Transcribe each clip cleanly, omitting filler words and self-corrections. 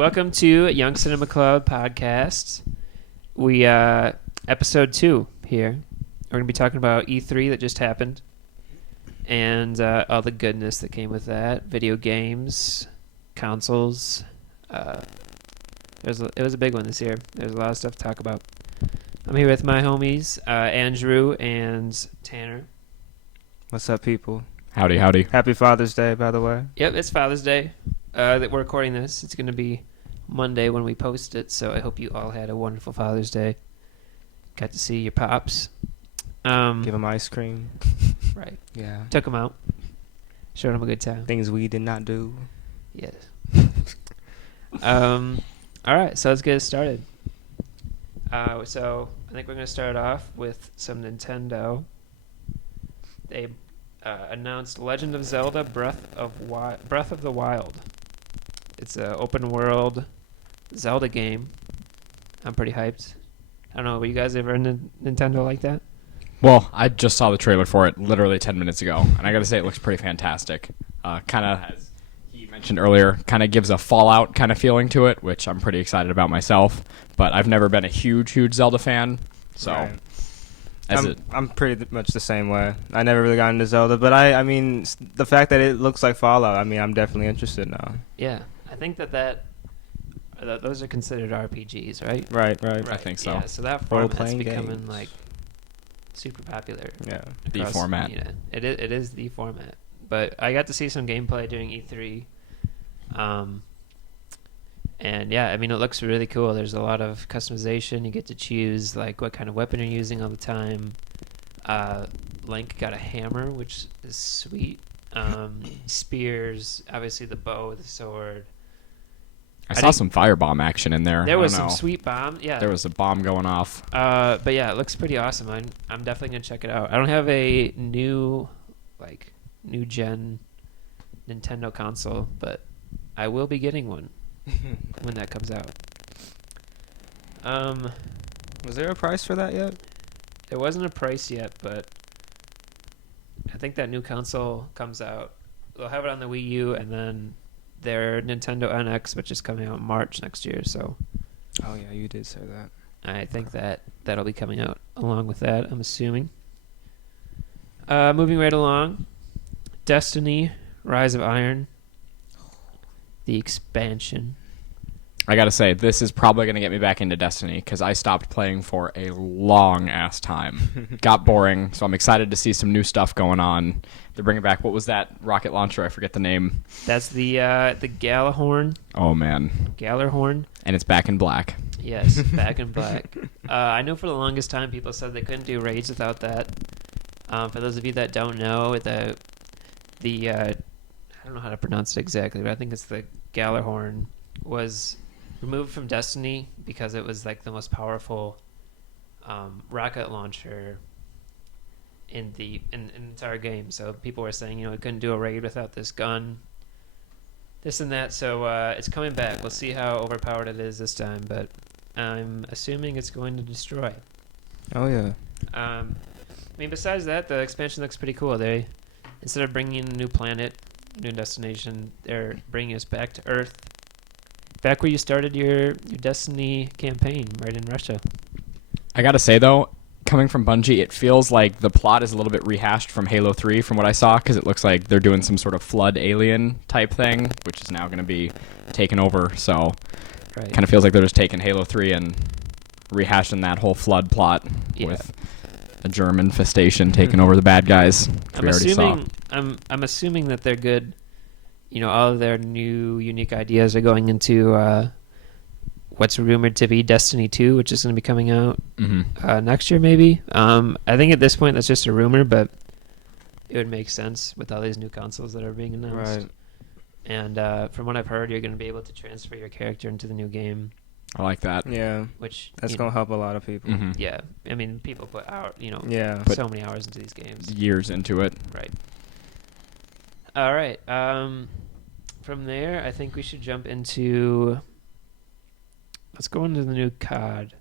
welcome to Young Cinema Club podcast. We episode 2 here. We're gonna be talking about E3 that just happened, and all the goodness that came with that. Video games, consoles. It was a big one this year. There's a lot of stuff to talk about. I'm here with my homies, Andrew and Tanner. What's up, people? Howdy, howdy. Happy Father's Day, by the way. Yep, it's Father's Day that we're recording this. It's going to be Monday when we post it, so I hope you all had a wonderful Father's Day. Got to see your pops. Give them ice cream. Right. Yeah. Took them out. Showed them a good time. Things we did not do. Yes. All right, so let's get it started. So I think we're going to start off with some Nintendo. They announced Legend of Zelda: Breath of the Wild. It's an open world Zelda game. I'm pretty hyped. I don't know, were you guys ever in Nintendo like that? Well, I just saw the trailer for it literally 10 minutes ago, and I gotta say it looks pretty fantastic. Kind of, as he mentioned earlier, kind of gives a Fallout kind of feeling to it, which I'm pretty excited about myself. But I've never been a huge Zelda fan, so... Right. I'm pretty much the same way. I never really got into Zelda, but I mean, the fact that it looks like Fallout, I mean, I'm definitely interested now. Yeah, I think that those are considered RPGs, right? Right. I think so. Yeah, so that format's Role-playing becoming games. like super popular. Yeah. The across format. media. It is the format. But I got to see some gameplay during E3. And yeah, I mean, it looks really cool. There's a lot of customization. You get to choose like what kind of weapon you're using all the time. Link got a hammer, which is sweet. Spears, obviously the bow, the sword. I saw some firebomb action in there. There I was don't some know. sweet bomb. Yeah. There was a bomb going off. But yeah, it looks pretty awesome. I'm definitely gonna check it out. I don't have a new gen Nintendo console, but I will be getting one when that comes out. Was there a price for that yet? There wasn't a price yet, but I think that new console comes out. They'll have it on the Wii U, and then their Nintendo NX, which is coming out in March next year. So Oh yeah, you did say that. I think that'll be coming out along with that, I'm assuming. Moving right along, Destiny: Rise of Iron, the expansion. I gotta say, this is probably gonna get me back into Destiny, because I stopped playing for a long-ass time. Got boring, so I'm excited to see some new stuff going on. They're bringing back, what was that rocket launcher? I forget the name. That's the Gjallarhorn. Oh, man. Gjallarhorn. And it's back in black. Yes, back in black. I know for the longest time people said they couldn't do raids without that. For those of you that don't know, the I don't know how to pronounce it exactly, but I think it's the Gjallarhorn was removed from Destiny because it was like the most powerful rocket launcher in the entire game. So people were saying, we couldn't do a raid without this gun, this and that. So it's coming back. We'll see how overpowered it is this time, but I'm assuming it's going to destroy. Oh yeah. I mean, besides that, the expansion looks pretty cool. They, instead of bringing a new planet, new destination, they're bringing us back to Earth, back where you started your Destiny campaign, right in Russia. I gotta say, though, coming from Bungie, it feels like the plot is a little bit rehashed from Halo 3 from what I saw, because it looks like they're doing some sort of flood alien type thing, which is now going to be taken over. So Right. kind of feels like they're just taking Halo 3 and rehashing that whole flood plot with a German infestation taking over the bad guys. I'm assuming that they're good. All of their new unique ideas are going into what's rumored to be Destiny 2, which is going to be coming out next year, maybe. I think at this point that's just a rumor, but it would make sense with all these new consoles that are being announced. Right. And from what I've heard, you're going to be able to transfer your character into the new game, I like that. Yeah. which That's gonna help a lot of people. Mhm. Yeah, I mean, people put Yeah. so many hours into these games. Years into it. Right. All right. From there, I think we should jump into. Let's go into the new COD.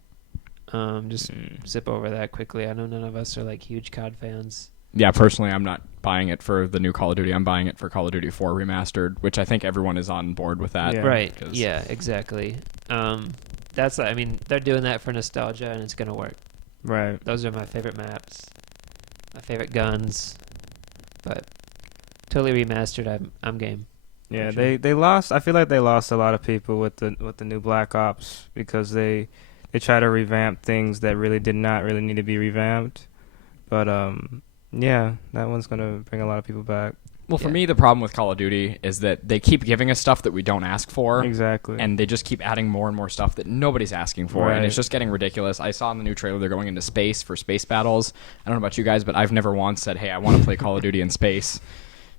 Just zip over that quickly. I know none of us are like huge COD fans. Yeah, personally, I'm not buying it for the new Call of Duty. I'm buying it for Call of Duty 4 Remastered, which I think everyone is on board with that. Yeah. Right. 'Cause- Yeah, exactly. I mean, they're doing that for nostalgia, and it's going to work. Right. Those are my favorite maps, my favorite guns, but totally remastered, I'm game. Yeah, For sure. they lost. I feel like they lost a lot of people with the new Black Ops because they try to revamp things that really did not really need to be revamped. But yeah, that one's gonna bring a lot of people back. Well, for Yeah. me, the problem with Call of Duty is that they keep giving us stuff that we don't ask for. Exactly. And they just keep adding more and more stuff that nobody's asking for, and Right. it's just getting ridiculous. I saw in the new trailer they're going into space for space battles. I don't know about you guys, but I've never once said, "Hey, I want to play Call of Duty in space."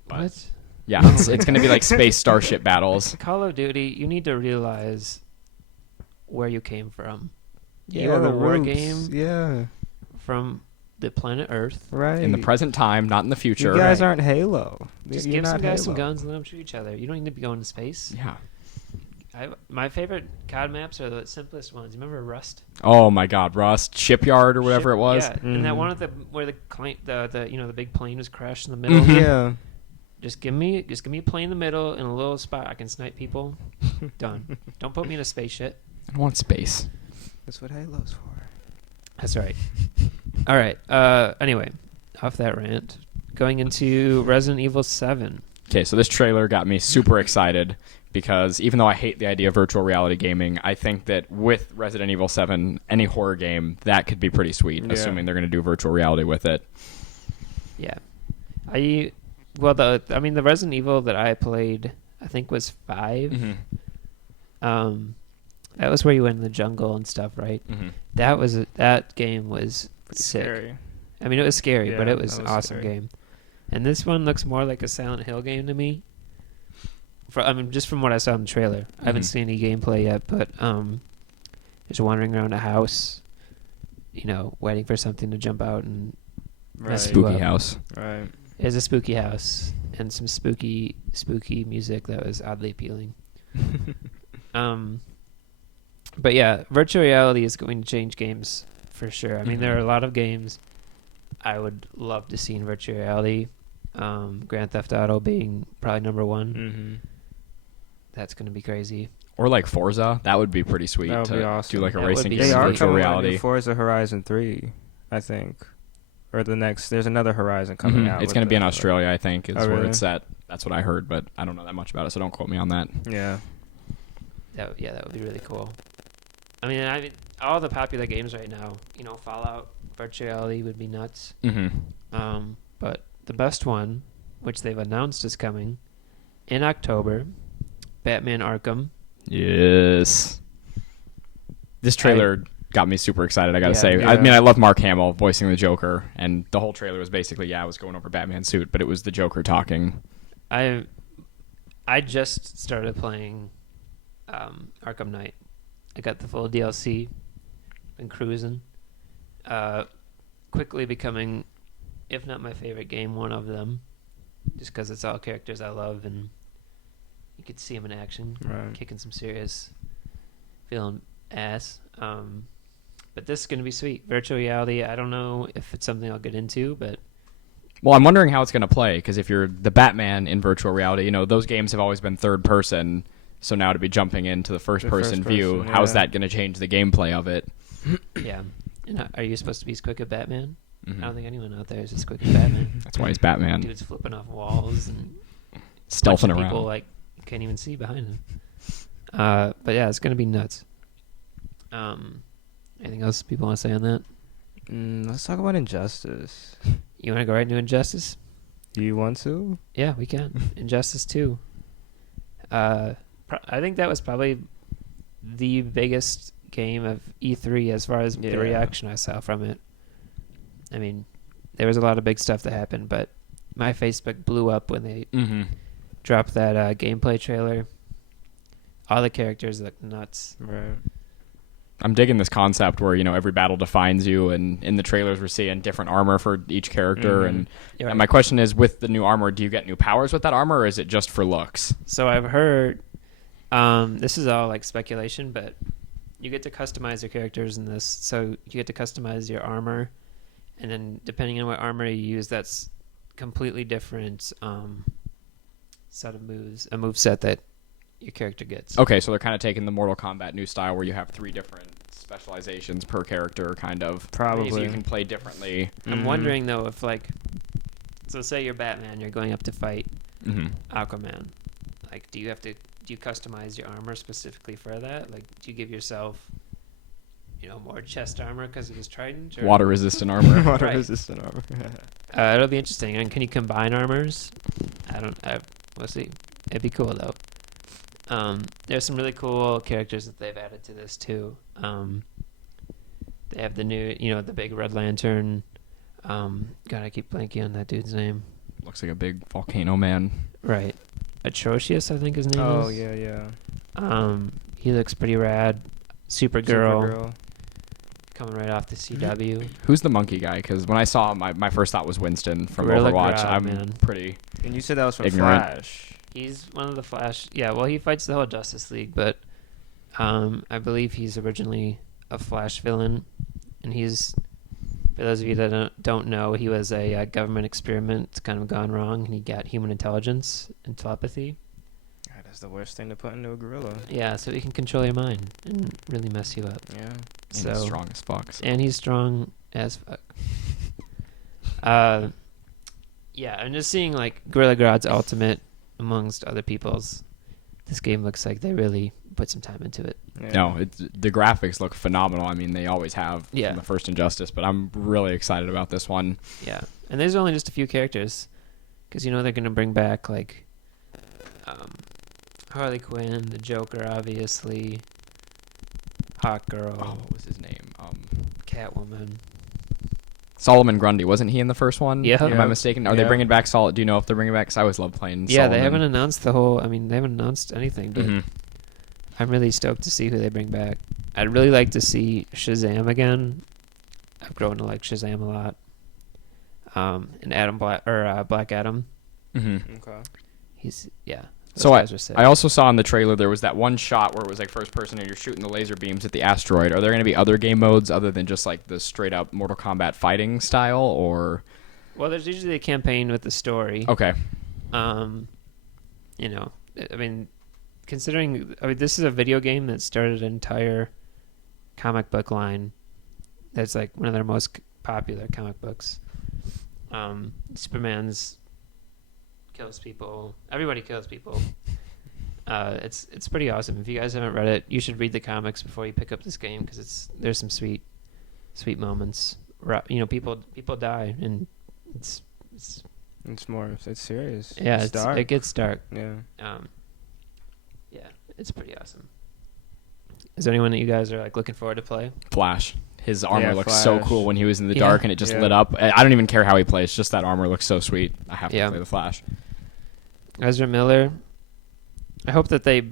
But What? yeah, it's going to be like space starship battles. Call of Duty, you need to realize where you came from. yeah, You're the a war roots. game Yeah. from the planet Earth. Right. In the present time, not in the future. You guys Right. aren't Halo. Just You're give some not guys some Halo. guns and let them shoot each other. You don't need to be going to space. Yeah. My favorite COD maps are the simplest ones. Remember Rust? Oh my God, Rust Shipyard or whatever it was. Yeah, and that Mhm. one where the big plane was crashed in the middle. Mhm. Yeah. Just give me a plane in the middle in a little spot. I can snipe people. Done. Don't put me in a spaceship. I want space. That's what Halo's for. That's right. All right. Anyway, off that rant. Going into Resident Evil 7. Okay, so this trailer got me super excited because even though I hate the idea of virtual reality gaming, I think that with Resident Evil 7, any horror game, that could be pretty sweet, Yeah. assuming they're going to do virtual reality with it. Yeah. The Resident Evil that I played, I think was 5. Mm-hmm. That was where you went in the jungle and stuff, right? Mm-hmm. That game was Pretty sick. scary. I mean, it was scary, but Yeah, it was that an was awesome scary. game. And this one looks more like a Silent Hill game to me. Just from what I saw in the trailer. I haven't Mhm. seen any gameplay yet, but just wandering around a house, waiting for something to jump out, and Right. Spooky Well, house. Right. it's a spooky house and some spooky music that was oddly appealing. But yeah, virtual reality is going to change games for sure. I mean, there are a lot of games I would love to see in virtual reality. Grand Theft Auto being probably number one. Mm-hmm. That's going to be crazy. Or like Forza, that would be pretty sweet That would to be awesome. do like a That would racing be game They in are virtual coming with a reality. new Forza Horizon 3, I think. Or there's another Horizon coming out. It's with going to be in the- Australia, I think, is Oh, where really? it's at. That's what I heard, but I don't know that much about it, so don't quote me on that. Yeah. That would be really cool. I mean, all the popular games right now, Fallout, virtual reality would be nuts. Mm-hmm. But the best one, which they've announced is coming in October, Batman Arkham. Yes. This trailer got me super excited, I gotta Yeah, say. yeah. I mean, I love Mark Hamill voicing the Joker, and the whole trailer was basically, I was going over Batman's suit, but it was the Joker talking. I just started playing Arkham Knight. I got the full DLC. Been cruising. Quickly becoming, if not my favorite game, one of them. Just because it's all characters I love, and you could see them in action, Right. kicking some serious, feeling ass. But this is going to be sweet. Virtual reality, I don't know if it's something I'll get into, but Well, I'm wondering how it's going to play, because if you're the Batman in virtual reality, those games have always been third person, so now to be jumping into the first person view, person, how's yeah. that going to change the gameplay of it? yeah. And are you supposed to be as quick as Batman? Mhm. I don't think anyone out there is as quick as Batman. That's why he's Batman. Dude's flipping off walls and Stealthing bunch of around. people like you can't even see behind him. But yeah, it's gonna be nuts. Anything else people want to say on that? Let's talk about Injustice. You want to go right into Injustice? Do you want to? Yeah, we can. Injustice 2. I think that was probably the biggest game of E3 as far as Yeah. the reaction I saw from it. I mean, there was a lot of big stuff that happened, but my Facebook blew up when they Mm-hmm. dropped that gameplay trailer. All the characters look nuts. Right. I'm digging this concept where, every battle defines you, and in the trailers we're seeing different armor for each character. Mhm. And, You're and right. my question is, with the new armor, do you get new powers with that armor, or is it just for looks? So I've heard, this is all like speculation, but you get to customize your characters in this. So you get to customize your armor, and then depending on what armor you use, that's completely different set of moves, a move set that your character gets. Okay, so they're kind of taking the Mortal Kombat new style where you have 3 different specializations per character, kind of. Probably. So you can play differently. I'm wondering though if like, so say you're Batman, you're going up to fight Mm-hmm. Aquaman. Like, do you customize your armor specifically for that? Like, do you give yourself, more chest armor because of his trident? Or? Water resistant armor. Water Right. resistant armor. It'll be interesting. And can you combine armors? We'll see. It'd be cool though. There's some really cool characters that they've added to this too. They have the new, the big Red Lantern. God, I keep blanking on that dude's name. Looks like a big volcano man. Right. Atrocious, I think his name Oh is. yeah. He looks pretty rad. Supergirl. Coming right off the CW. Who's the monkey guy? Because when I saw him, my first thought was Winston from Gorilla Overwatch. Grodd, I'm man. pretty... And you said that was from Ignorant. Flash. He's one of the Flash. Yeah, well, he fights the whole Justice League, but I believe he's originally a Flash villain. And he's, for those of you that don't know, he was a government experiment kind of gone wrong, and he got human intelligence and telepathy. God, that's the worst thing to put into a gorilla. Yeah, so he can control your mind and really mess you up. Yeah. And So he's strong as fuck. So. and he's strong as fuck. Yeah, and just seeing like Gorilla Grodd's ultimate amongst other people's, this game looks like they really put some time into it. Yeah. No, the graphics look phenomenal. I mean, they always have Yeah. from the first Injustice, but I'm really excited about this one. Yeah, and there's only just a few characters, because they're gonna bring back like Harley Quinn, the Joker, obviously, Hawkgirl, Oh, what was his name? Catwoman. Solomon Grundy. Wasn't he in the first one? Yeah. Am I mistaken? Are they Yeah. bringing back Solid? Do you know if they're bringing back? Because I always love playing Yeah, Solomon. they haven't announced the whole. I mean, they haven't announced anything, but Mhm. I'm really stoked to see who they bring back. I'd really like to see Shazam again. I've grown to like Shazam a lot. And Black Adam. Mhm. Okay. Those So guys are sick. I also saw in the trailer there was that one shot where it was like first person and you're shooting the laser beams at the asteroid. Are there going to be other game modes other than just like the straight up Mortal Kombat fighting style, or? Well, there's usually a campaign with the story. Okay. Considering this is a video game that started an entire comic book line. That's like one of their most popular comic books. Superman's kills people. Everybody kills people. It's pretty awesome. If you guys haven't read it, you should read the comics before you pick up this game, because there's some sweet moments. People die, and it's It's serious. yeah, It's dark. it gets dark. Yeah. Yeah, it's pretty awesome. Is there anyone that you guys are like looking forward to play? Flash. His armor Yeah, looks so Flash. cool when he was in the Yeah. dark and it just Yeah. lit up. I don't even care how he plays. Just that armor looks so sweet. I have to Yeah. play the Flash. Ezra Miller. I hope that they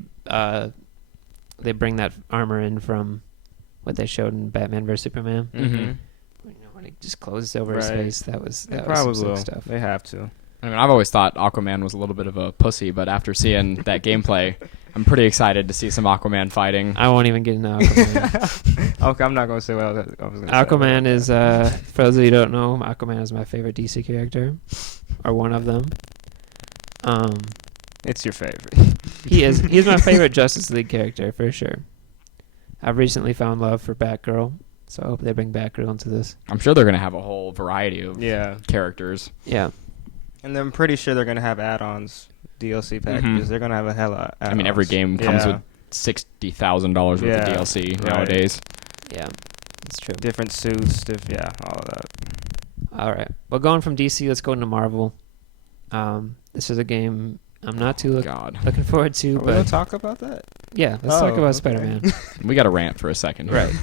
bring that armor in from what they showed in Batman vs Superman. Mhm. When he just closes over his Right. face, that was They some probably sick will. stuff. They have to. I mean, I've always thought Aquaman was a little bit of a pussy, but after seeing that gameplay, I'm pretty excited to see some Aquaman fighting. I won't even get into Aquaman. Okay, I'm not going to say what I was going to say. Aquaman is, for those of you who don't know, Aquaman is my favorite DC character, or one of them. It's your favorite. He's my favorite Justice League character for sure. I've recently found love for Batgirl, so I hope they bring Batgirl into this. I'm sure they're going to have a whole variety of Yeah. characters. Yeah, And I'm pretty sure they're going to have add-ons, DLC packages. Mhm. They're going to have a hella add-ons. I mean, every game comes with $60,000 worth of Yeah, DLC right. nowadays. yeah, it's true. different suits, all of that. All right, well, going from DC, let's go into Marvel. This is a game I'm not too God. looking forward to, Are we going but to talk about that? yeah, let's talk Oh, about okay. Spider-Man. We got to rant for a second. Right.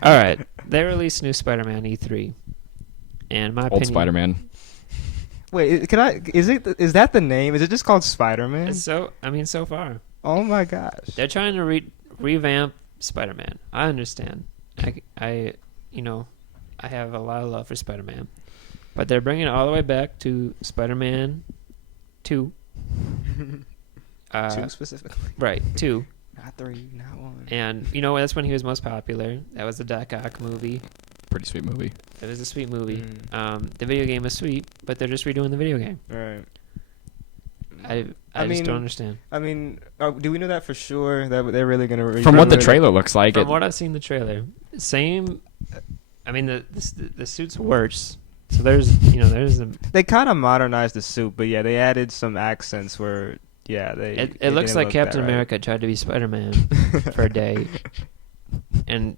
All right, they released new Spider-Man E3, and my Old opinion. Spider-Man. Wait, is that the name? Is it just called Spider-Man? So far. Oh my gosh. They're trying to revamp Spider-Man. I understand. I have a lot of love for Spider-Man, but they're bringing it all the way back to Spider-Man 2. Two specifically. Right, 2. Not 3, not 1. And that's when he was most popular. That was the Doc Ock movie. pretty sweet movie. It is a sweet movie. Mm. The video game is sweet, but they're just redoing the video game. Right. I I just mean, don't understand. I mean, do we know that for sure that they're really gonna? From what the trailer looks like, From what I've seen the trailer, same. I mean, the suit's worse. So there's a. They kind of modernized the suit, but yeah, they added some accents where It looks like Captain America tried to be Spider-Man for a day, and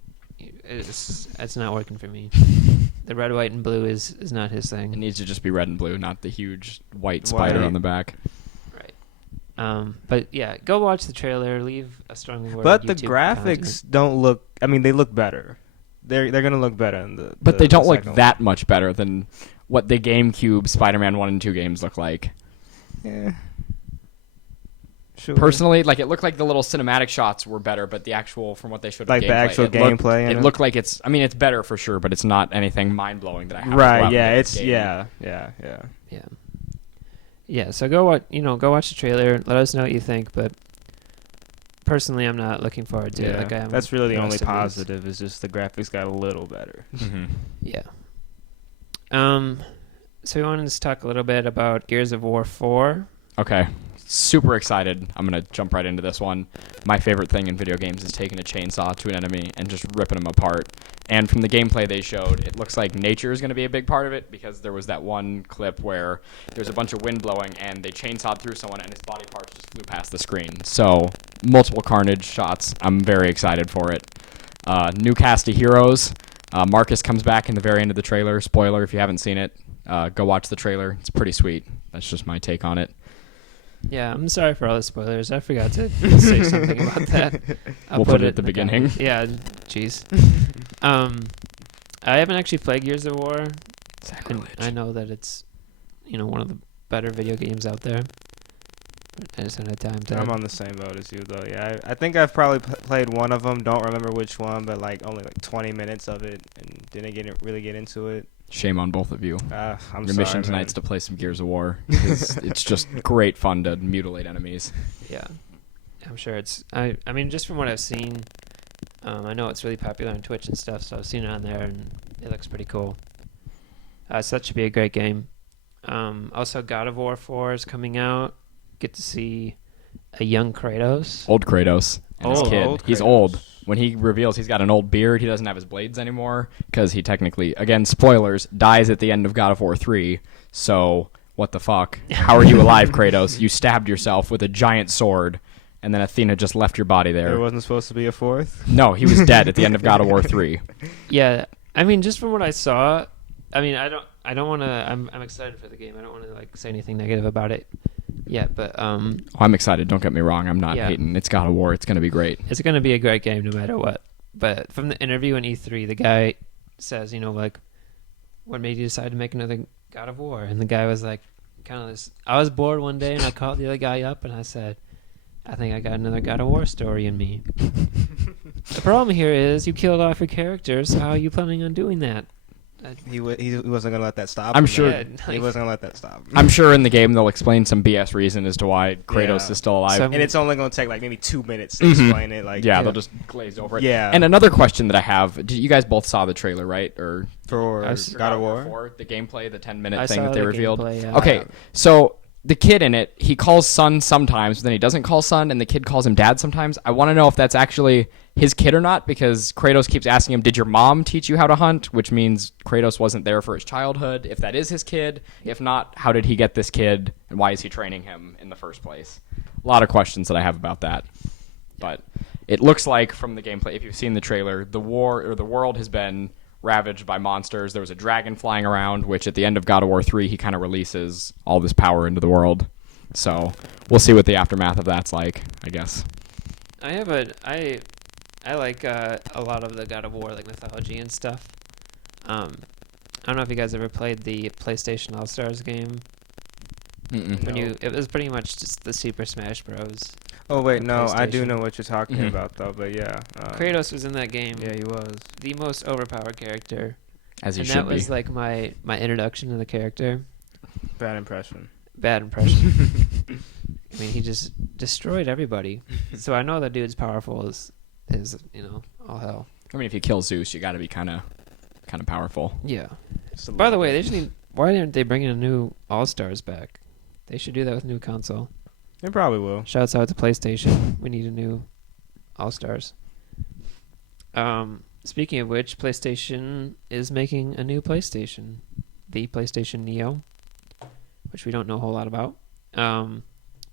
it's not working for me. The red, white, and blue is not his it thing. needs to just be red and blue, not the huge white spider on the back. Right. But yeah, go watch the trailer. Leave a strong word. But the YouTube graphics comment. don't look. I mean, they look better. They're gonna look better in the. But they don't look second that much better than what the GameCube Spider-Man 1 and 2 games look like. one. Yeah. Sure. Personally, like it looked like the little cinematic shots were better, but the actual from what they showed, Like the the gameplay, actual it looked- gameplay in it it? looked like it's. I mean, it's better for sure, but it's not anything mind blowing that I have. to go out Right. and Yeah. get It's the game. Yeah. So go watch the trailer. Let us know what you think. But personally, I'm not looking forward to it. Like I am That's really the only rest of these. positive is just the graphics got a little better. Mhm. Yeah. So we wanted to talk a little bit about Gears of War 4. Okay. Super excited. I'm going to jump right into this one. My favorite thing in video games is taking a chainsaw to an enemy and just ripping them apart. And from the gameplay they showed, it looks like nature is going to be a big part of it because there was that one clip where there's a bunch of wind blowing and they chainsawed through someone and his body parts just flew past the screen. So, multiple carnage shots. I'm very excited for it. New cast of heroes. Marcus comes back in the very end of the trailer. Spoiler if you haven't seen it. Go watch the trailer. It's pretty sweet. That's just my take on it. Yeah, I'm sorry for all the spoilers. I forgot to say something about that. We'll put it at in the beginning. comment. Yeah, jeez. I haven't actually played Gears of War. And I know that it's, one of the better video games out there. But I just haven't had time to. I'm on the same boat as you though. Yeah, I think I've probably played one of them. Don't remember which one, but only 20 minutes of it, and didn't really get into it. Shame on both of you. I'm Your sorry, mission man. tonight's to play some Gears of War. It's just great fun to mutilate enemies. Yeah, I'm sure it's. I mean, just from what I've seen, I know it's really popular on Twitch and stuff. So I've seen it on there, and it looks pretty cool. So that should be a great game. Also, God of War 4 is coming out. Get to see a young Kratos. Old Kratos and his kid. Old He's Kratos. old. When he reveals he's got an old beard, he doesn't have his blades anymore because he technically, again, spoilers, dies at the end of God of War 3. So, what the fuck? How are you alive, Kratos? You stabbed yourself with a giant sword, and then Athena just left your body There there. wasn't supposed to be a fourth. No, he was dead at the end of God of War 3. Yeah, I mean, just from what I saw, I mean, I don't want to. I'm excited for the game. I don't want to say anything negative about it yet, but Oh, I'm excited. Don't get me wrong. I'm not Yeah. hating. It's God of War. It's going to be great. it's going to be a great game no matter what. But from the interview in E3, the guy says, what made you decide to make another God of War? And the guy was like, kind of this. I was bored one day, and I called the other guy up, and I said, I think I got another God of War story in me. The problem here is you killed off your characters. So how are you planning on doing that? He wasn't gonna let that stop. I'm him, sure- man. Yeah, He wasn't gonna let that stop. I'm sure in the game they'll explain some BS reason as to why Kratos Yeah. is still alive. So- And it's only gonna take maybe 2 minutes to Mhm. explain it. yeah, they'll just glaze over it. Yeah. And another question that I have: you guys both saw the trailer, right? Or for I've seen God of War. 4, the gameplay, the 10-minute I thing saw that they the revealed. gameplay, yeah. Okay, so the kid in it, he calls son sometimes, but then he doesn't call son, and the kid calls him dad sometimes. I want to know if that's actually his kid or not, because Kratos keeps asking him, did your mom teach you how to hunt? Which means Kratos wasn't there for his childhood. If that is his kid, if not, how did he get this kid, and why is he training him in the first place? A lot of questions that I have about that. But it looks like from the gameplay, if you've seen the trailer, the world has been ravaged by monsters. There was a dragon flying around, which at the end of God of War 3, he kind of releases all this power into the world. So we'll see what the aftermath of that's like, I guess. I like a lot of the God of War mythology and stuff. I don't know if you guys ever played the PlayStation All Stars game. Mm-mm. It was pretty much just the Super Smash Bros. Oh wait, on no, I do PlayStation. know what you're talking Mhm. about though. But yeah, Kratos was in that game. Yeah, he was. The most overpowered character, As he and should that be. was my introduction to the character. Bad impression. Bad impression. I mean, he just destroyed everybody. So I know that dude's powerful as all hell. I mean, if you kill Zeus, you got to be kind of kind of powerful. Yeah. Just a By the little way, bit. they just need. Why aren't they bringing a new All Stars back? They should do that with a new console. They probably will. Shouts out to PlayStation. We need a new All Stars. Speaking of which, PlayStation is making a new PlayStation, the PlayStation Neo, which we don't know a whole lot about.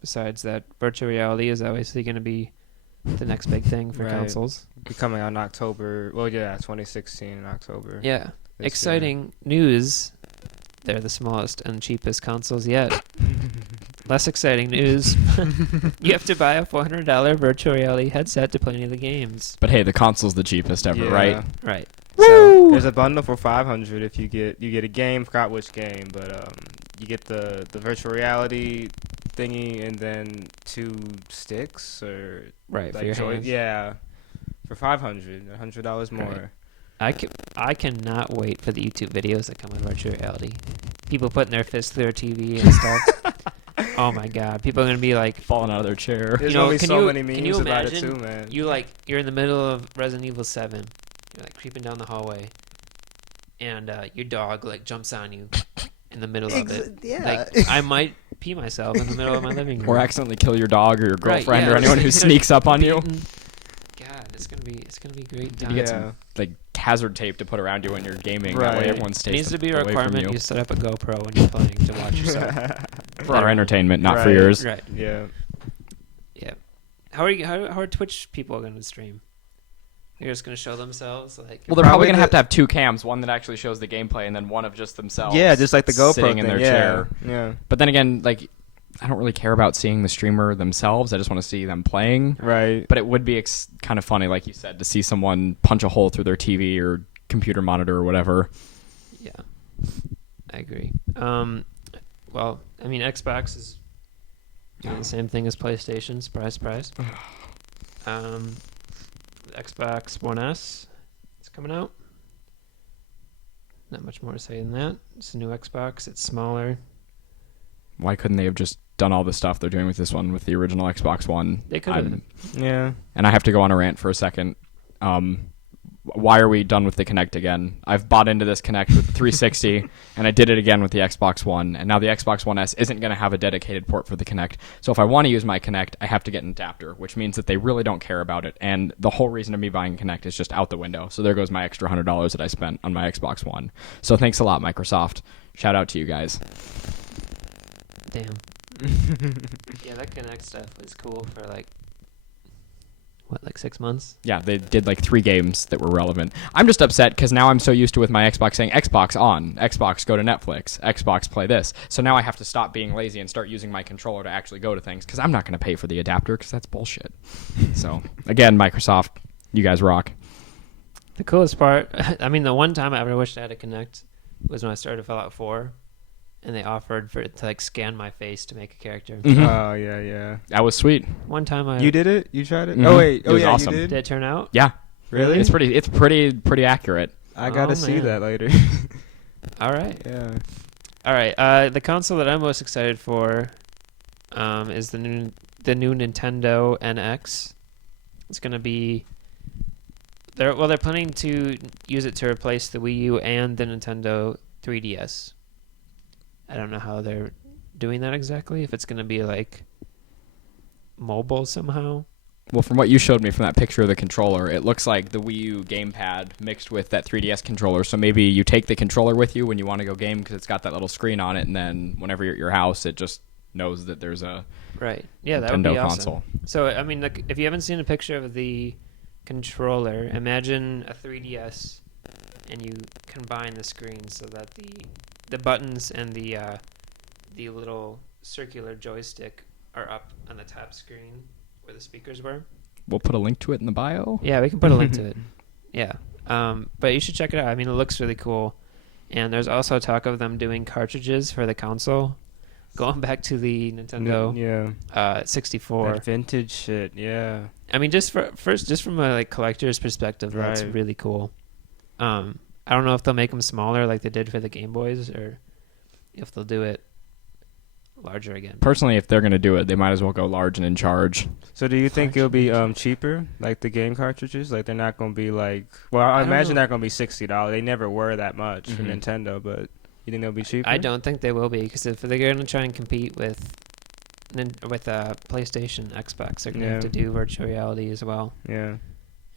Besides that, virtual reality is obviously going to be the next big thing for Right. consoles. Be coming out in October. Well, yeah, 2016 in October. Yeah. this Exciting news. They're the smallest and cheapest consoles yet. Less exciting news. You have to buy a $400 virtual reality headset to play any of the games. But hey, the console's the cheapest ever, Yeah. right? Right. Woo! There's a bundle for 500 if you get a game. Forgot which game, but you get the virtual reality thingy and then 2 sticks or Right, for like your joy- hands. yeah, for $500 more. Right. I cannot wait for the YouTube videos that come with virtual reality. People putting their fists through their TV and stuff. Oh my god. People are going to be like, Falling out of their chair. There's You know, gonna be can so you- many can you memes about it imagine too, man. you're in the middle of Resident Evil 7. You're like creeping down the hallway. And your dog like jumps on you in the middle of it. Yeah. Like I might pee myself in the middle of my living room. Or accidentally kill your dog or your Right, girlfriend yeah, or anyone just who like sneaks up on you. beaten. God, it's gonna be great. You get times. some like hazard tape to put around you when you're gaming. That way Right. everyone It stays needs to be a away from requirement. you. You set up a GoPro when you're playing to watch yourself. For our entertainment, not for Right. yours. Right. Yeah. Yeah. How are Twitch people going to stream? They're just going to show themselves like. Well, they're probably Probably gonna the- have to have 2 cams, one that actually shows the gameplay, and then one of just themselves. Yeah, just like the GoPro sitting thing. in their yeah. chair. Yeah. But then again, like, I don't really care about seeing the streamer themselves. I just want to see them playing. Right. But it would be kind of funny, like you said, to see someone punch a hole through their TV or computer monitor or whatever. Yeah, I agree. Well, I mean, Xbox is doing the same thing as PlayStation. Surprise, surprise. Xbox One S is coming out. Not much more to say than that. It's a new Xbox. It's smaller. Why couldn't they have just done all the stuff they're doing with this one with the original Xbox One? They could have. I'm- Yeah. And I have to go on a rant for a second. Why are we done with the Kinect again? I've bought into this Kinect with the 360, and I did it again with the Xbox One, and now the Xbox One S isn't going to have a dedicated port for the Kinect. So if I want to use my Kinect, I have to get an adapter, which means that they really don't care about it. And the whole reason of me buying Kinect is just out the window. So there goes my extra $100 that I spent on my Xbox One. So thanks a lot, Microsoft. Shout out to you guys. Damn. Yeah, that Kinect stuff was cool for like 6 months? Yeah, they did like 3 games that were relevant. I'm just upset because now I'm so used to with my Xbox saying Xbox on, Xbox go to Netflix, Xbox play this. So now I have to stop being lazy and start using my controller to actually go to things because I'm not going to pay for the adapter because that's bullshit. So again, Microsoft, you guys rock. The coolest part, I mean, the one time I ever wished I had a Kinect was when I started Fallout 4, and they offered for it to like scan my face to make a character. Mhm. Oh yeah, yeah. That was sweet. One time I You did it? You tried it? Mhm. Oh wait. It Oh was yeah, awesome. you did did. it turn out? Yeah, Really? it's pretty accurate. I gotta Oh, see man. that later. All right. Yeah. All right. The console that I'm most excited for is the new Nintendo NX. It's gonna be. They're planning to use it to replace the Wii U and the Nintendo 3DS. I don't know how they're doing that exactly. If it's gonna be like mobile somehow. Well, from what you showed me from that picture of the controller, it looks like the Wii U gamepad mixed with that 3DS controller. So maybe you take the controller with you when you want to go game because it's got that little screen on it, and then whenever you're at your house, it just knows that there's a Right. Yeah, that would Nintendo be awesome. console. So, I mean, like, if you haven't seen a picture of the controller, imagine a 3DS, and you combine the screens so that the buttons and the little circular joystick are up on the top screen where the speakers were. We'll put a link to it in the bio. Yeah, we can put a link to it. Yeah. But you should check it out. I mean, it looks really cool. And there's also talk of them doing cartridges for the console. Going back to the Nintendo Yeah. 64. That vintage shit. Yeah. I mean, just from a like collector's perspective, that's Right. really cool. I don't know if they'll make them smaller like they did for the Game Boys, or if they'll do it larger again. Personally, if they're gonna do it, they might as well go large and in charge. So do you think it'll be Cartridge. cheaper, like the game cartridges? Like they're not gonna be like, well, I I don't imagine know. they're gonna be $60. They never were that much for Mhm. Nintendo, but you think they'll be cheaper? I don't think they will be, because if they're going to try and compete with PlayStation, Xbox, they're going to Yeah. have to do virtual reality as well, Yeah,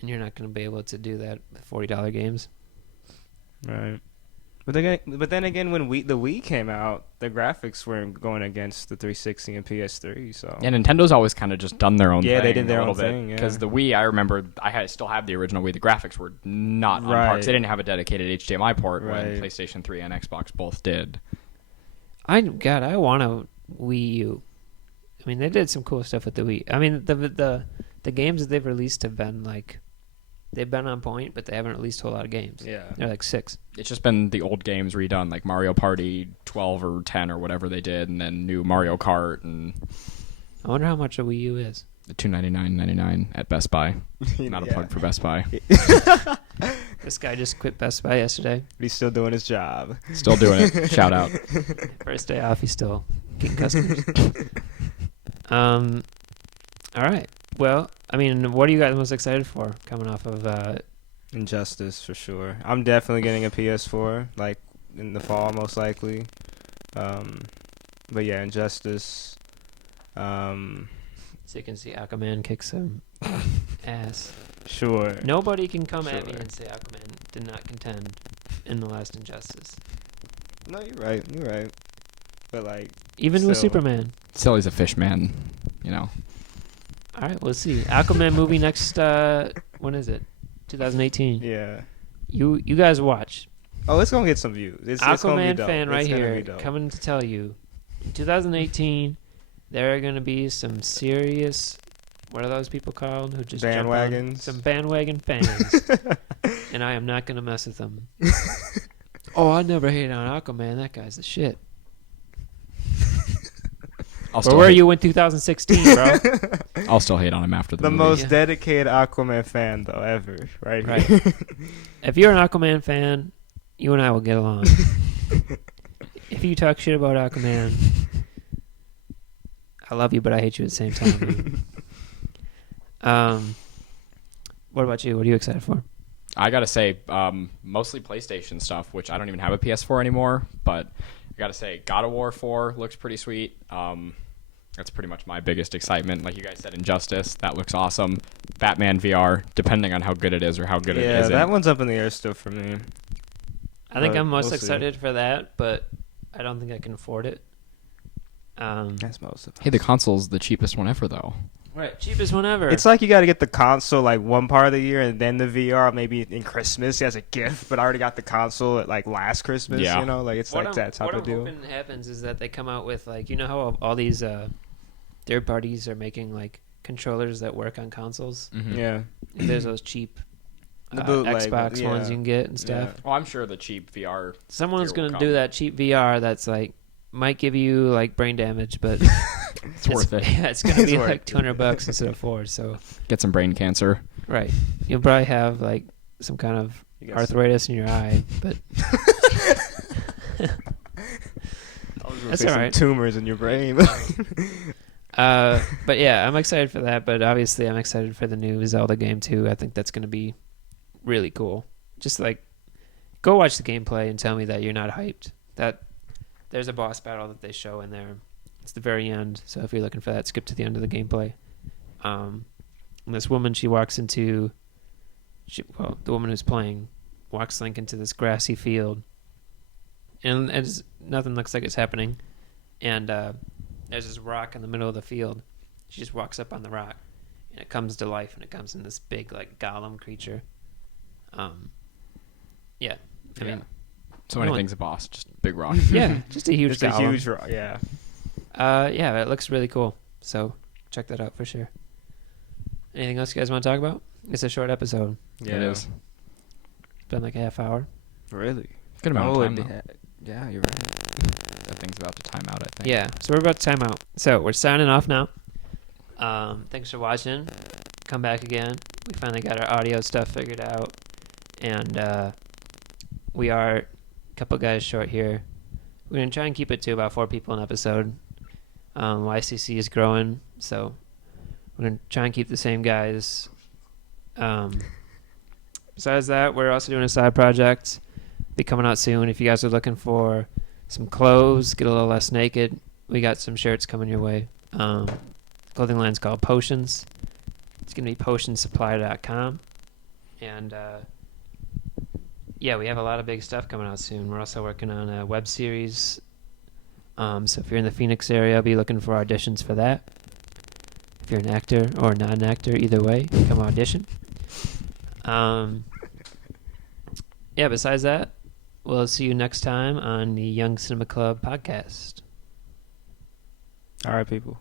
and you're not going to be able to do that with $40 games. right. But then again, when the Wii came out, the graphics weren't going against the 360 and PS3. So Yeah, Nintendo's always kind of just done their own thing. Yeah, they did their a own little bit. thing, yeah. Because the Wii, I remember, still have the original Wii. The graphics were not on par. 'Cause Right. They didn't have a dedicated HDMI port when Right. PlayStation 3 and Xbox both did. I want a Wii U. I mean, they did some cool stuff with the Wii. I mean, the games that they've released have been like, they've been on point, but they haven't released a whole lot of games. yeah, They're like 6. It's just been the old games redone, like Mario Party 12 or 10 or whatever they did, and then new Mario Kart and I wonder how much a Wii U is. the $299.99 at Best Buy. Not a plug for Best Buy. This guy just quit Best Buy yesterday. But he's still doing his job. Still doing it. Shout out. First day off, he's still getting customers. All right. Well, I mean, what are you guys most excited for coming off of? Injustice for sure. I'm definitely getting a PS4 like in the fall most likely. But yeah, Injustice. So you can see Aquaman kick some ass. Sure. Nobody can come at me Sure. and say Aquaman did not contend in the last Injustice. No, you're right. You're right. But like, Even with Still. Superman. Silly's a fish man, you know. All right, we'll see. Aquaman movie next. When is it? 2018. yeah. You guys watch. Oh, it's gonna get some views. It's gonna be Aquaman dope. fan right It's gonna here be dope. coming to tell you, in 2018, there are going to be some serious. What are those people called who just jump on- Bandwagons. some bandwagon fans, and I am not going to mess with them. Oh, I never hated on Aquaman. That guy's the shit. I'll Where still were hate, you in 2016, bro? I'll still hate on him after the The movie. most Yeah. dedicated Aquaman fan though ever, right? Right. here. If you're an Aquaman fan, you and I will get along. If you talk shit about Aquaman, I love you, but I hate you at the same time. Man. What about you? What are you excited for? I gotta say, mostly PlayStation stuff, which I don't even have a PS4 anymore. But I gotta say, God of War 4 looks pretty sweet. That's pretty much my biggest excitement. Like you guys said, Injustice, that looks awesome. Batman VR, depending on how good it is or how good it yeah, isn't. that one's up in the air still for me. I think But I'm most we'll see. excited for that, but I don't think I can afford it. That's most of it. Hey, the console's the cheapest one ever, though. Right, cheapest one ever. It's like you got to get the console like one part of the year and then the VR maybe in Christmas as a gift. But I already got the console at like last Christmas. Yeah. You know, like it's what like that type what of I'm deal. hoping happens is that they come out with like, you know how all these third parties are making like controllers that work on consoles. Mm-hmm. Yeah. And there's those cheap The bootleg Xbox one, ones yeah. you can get and stuff. Yeah. Well, I'm sure the cheap VR. Someone's Here will gonna come. do that cheap VR that's like might give you like brain damage, but It's worth it. Yeah, it's gonna It's be worth like $200 instead of $4. So Get some brain cancer. right, you'll probably have like some kind of You got arthritis in your eye, but I was gonna That's say all some right. tumors in your brain. but yeah, I'm excited for that. But obviously, I'm excited for the new Zelda game too. I think that's gonna be really cool. Just like go watch the gameplay and tell me that you're not hyped. That there's a boss battle that they show in there. It's the very end. So if you're looking for that, skip to the end of the gameplay. And this woman, she walks into, the woman who's playing walks Link into this grassy field, and nothing looks like it's happening. And there's this rock in the middle of the field. She just walks up on the rock, and it comes to life, and it comes in this big like golem creature. Yeah, I mean, So many Really? things a boss, just big rock. yeah, just a huge It's a golem. huge rock. Yeah. Yeah, it looks really cool. So check that out for sure. Anything else you guys want to talk about? It's a short episode. Yeah. It is. It's been like a half hour. Really. Good amount of time, it'd though. yeah, you're right. That thing's about to time out, I think. Yeah, so we're about to time out. So we're signing off now. Thanks for watching. Come back again. We finally got our audio stuff figured out. And we are a couple guys short here. We're going to try and keep it to about 4 people an episode. YCC is growing, so we're going to try and keep the same guys. Besides that, we're also doing a side project. Be coming out soon. If you guys are looking for some clothes, get a little less naked, we got some shirts coming your way. Clothing line's called Potions. It's going to be potionsupply.com. And yeah, we have a lot of big stuff coming out soon. We're also working on a web series. So if you're in the Phoenix area, I'll be looking for auditions for that. If you're an actor or not an actor, either way, come audition. Yeah, besides that, we'll see you next time on the Young Cinema Club podcast. All right, people.